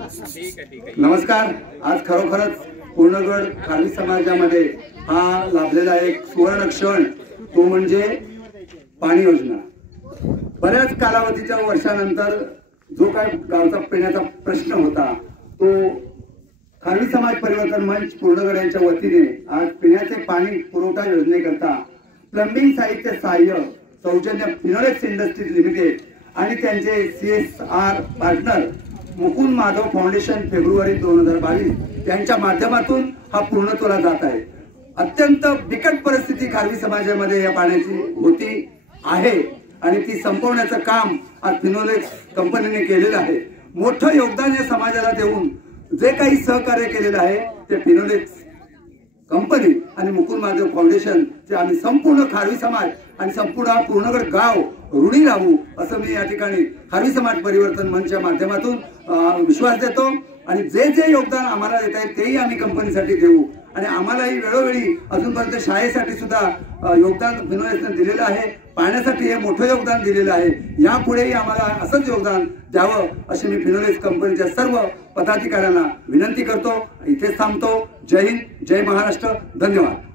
नमस्कार। आज खरोखरच पूर्णगड खारवी समाजामध्ये हा लाभलेला एक सुवर्ण क्षण तो म्हणजे पाणी योजना। बऱ्याच कालावधीच्या वर्षानंतर जो काय गावचा पिण्याचा प्रश्न होता तो खारवी समाज परिवर्तन मंच पूर्णगड यांच्या वतीने आज पिण्याचे पाणी पुरवठा योजनेकरता प्लंबिंग साहित्य सहाय्य सौजन्य फिनोलेक्स इंडस्ट्रीज लिमिटेड आणि त्यांचे CSR partner Mukund Madhav foundation February 2022 यांच्या माध्यमातून हा पूर्णत्वाला जात आहे। अत्यंत बिकट परिस्थिती खारवी समाजामध्ये या पाण्याची होती आहे आणि ती संपवण्याचं काम आज फिनोलेक्स कंपनीने केलेलं आहे। मोठं योगदान या समाजाला देऊन जे काही सहकार्य केलेलं आहे ते फिनोलेक्स कंपनी आणि मुकुंद माधव फाउंडेशन चे आम्ही संपूर्ण खारवी समाज आणि संपूर्ण पूर्णगड गाव ऋणी राहू असं मी या ठिकाणी खारवी समाज परिवर्तन मंचच्या माध्यमातून विश्वास देतो। आणि जे जे योगदान आम्हाला देत आहे तेही आम्ही कंपनीसाठी देऊ आणि आम्हालाही वेळोवेळी अजूनपर्यंत शाळेसाठी सुद्धा योगदान फिनोलेक्सने दिलेलं आहे। पाण्यासाठी हे मोठं योगदान दिलेलं आहे। यापुढेही आम्हाला असंच योगदान द्यावं अशी मी फिनोलेक्स कंपनीच्या सर्व पदाधिकाऱ्यांना विनंती करतो। इथेच थांबतो। जय हिंद, जय महाराष्ट्र, धन्यवाद।